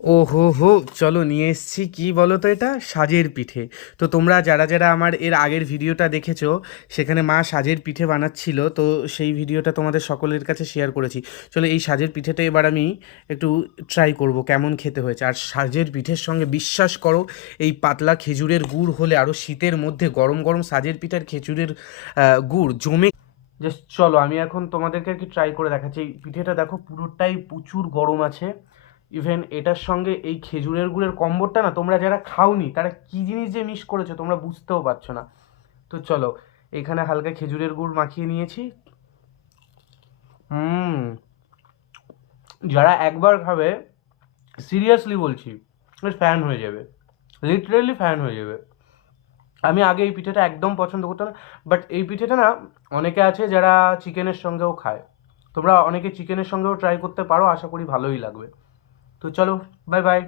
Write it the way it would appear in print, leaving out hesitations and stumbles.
ও হো হো, চলো নিয়ে এসেছি কি বলো তো, এটা সাজের পিঠে। তো তোমরা যারা যারা আমার এর আগের ভিডিওটা দেখেছো, সেখানে মা সাজের পিঠে বানাচ্ছিল, তো সেই ভিডিওটা তোমাদের সকলের কাছে শেয়ার করেছি। চলো এই সাজের পিঠেটা এবার আমি একটু ট্রাই করব কেমন খেতে হয়েছে। আর সাজের পিঠের সঙ্গে বিশ্বাস করো, এই পাতলা খেজুরের গুড় হলে, আরও শীতের মধ্যে গরম গরম সাজের পিঠার খেজুরের গুড় জমে। জাস্ট চলো আমি এখন তোমাদেরকে আর কি ট্রাই করে দেখাচ্ছি। এই পিঠেটা দেখো পুরোটাই প্রচুর গরম আছে। ইভেন এটার সঙ্গে এই খেজুরের গুড়ের কম্বোটা না, তোমরা যারা খাওনি তারা কি জিনিস যে মিস করেছো তোমরা বুঝতেও পারছো না। তো চলো, এখানে হালকা খেজুরের গুড় মাখিয়ে নিয়েছি। হুম, যারা একবার খাবে, সিরিয়াসলি বলছি, ফ্যান হয়ে যাবে, লিটারেলি ফ্যান হয়ে যাবে। আমি আগে এই পিঠেটা একদম পছন্দ করতাম না, বাট এই পিঠেটা না অনেকে আছে যারা চিকেনের সঙ্গেও খায়। তোমরা অনেকে চিকেনের সঙ্গেও ট্রাই করতে পারো, আশা করি ভালোই লাগবে। তো চলো, বাই বাই।